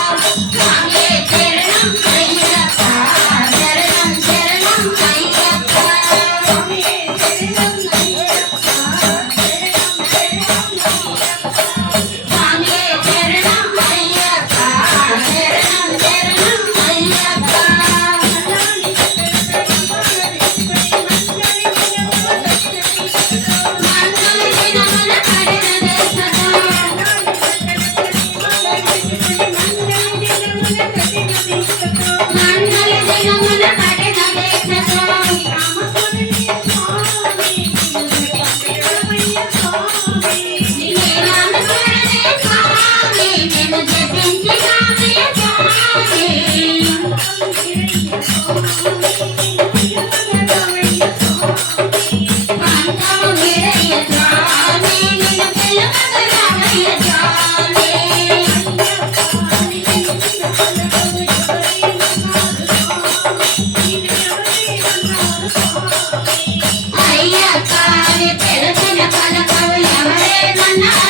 Yeah. Yeah.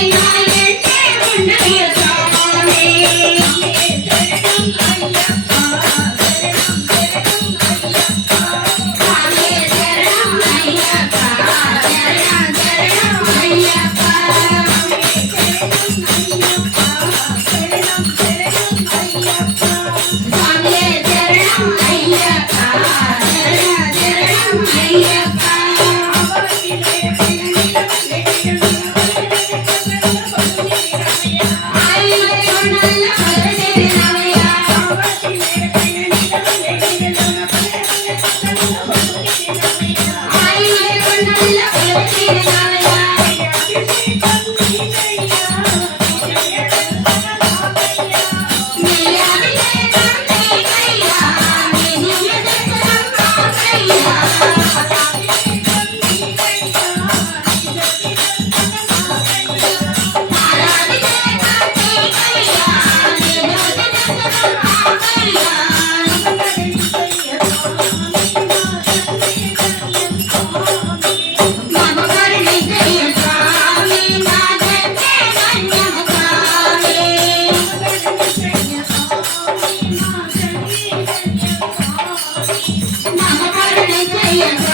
நாங்கள் Yes.